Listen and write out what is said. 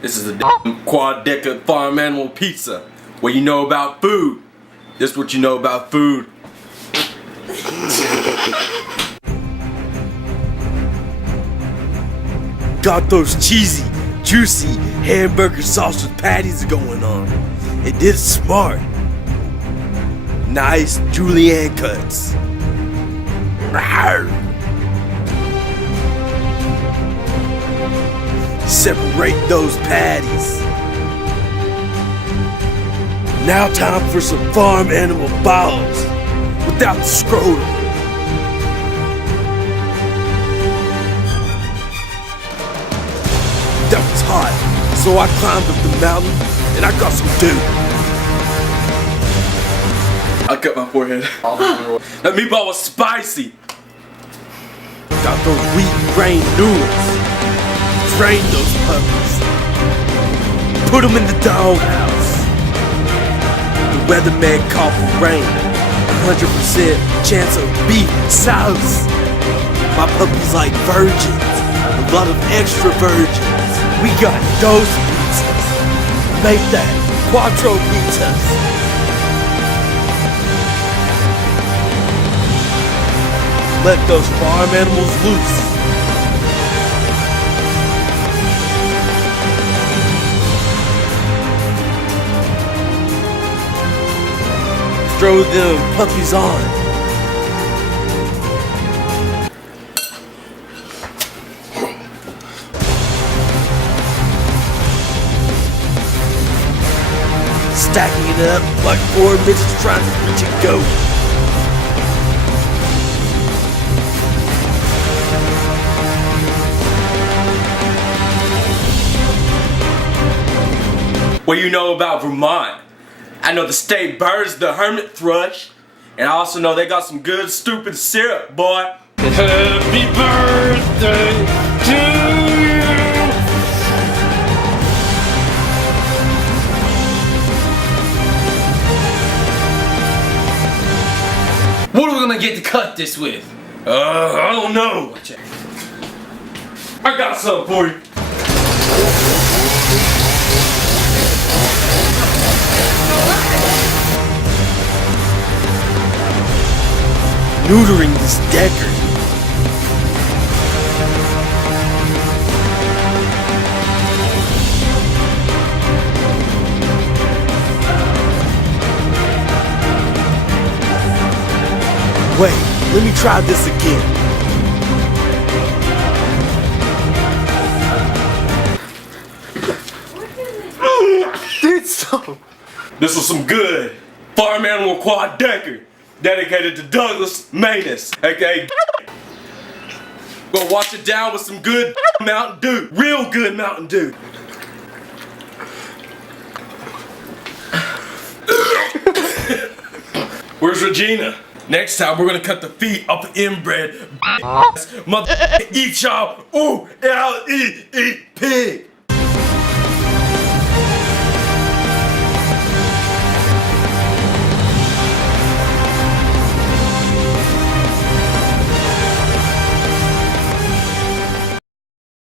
This is a damn quad-decker farm animal pizza. What you know about food. This is what you know about food. Got those cheesy, juicy hamburger sausage patties going on. It did smart. Nice julienne cuts. Rawr. Separate those patties. Now time for some farm animal balls without the scrotum. That was hot, so I climbed up the mountain and I got some dew. I cut my forehead. That meatball was spicy. Got those wheat grain noodles. Drain those puppies. Put them in the doghouse. The weatherman called for rain. 100% chance of beef sauce. My puppies like virgins. A lot of extra virgins. We got those pizzas. Make that quattro pizzas. Let those farm animals loose. Throw them puppies on. Stacking it up like 4 midgets trying to reach a goat. What you know about Vermont? I know the state birds, the hermit thrush, and I also know they got some good stupid syrup, boy. Happy birthday to you. What are we gonna get to cut this with? I don't know. I got something for you. Neutering this decker. Wait, let me try this again. Did so. This was some good farm animal quad decker. Dedicated to Douglas Manus, aka Go wash it down with some good Mountain Dew. Real good Mountain Dew. Where's Regina? Next time we're gonna cut the feet off the inbred mother eat y'all. Ooh, L-E-E pig.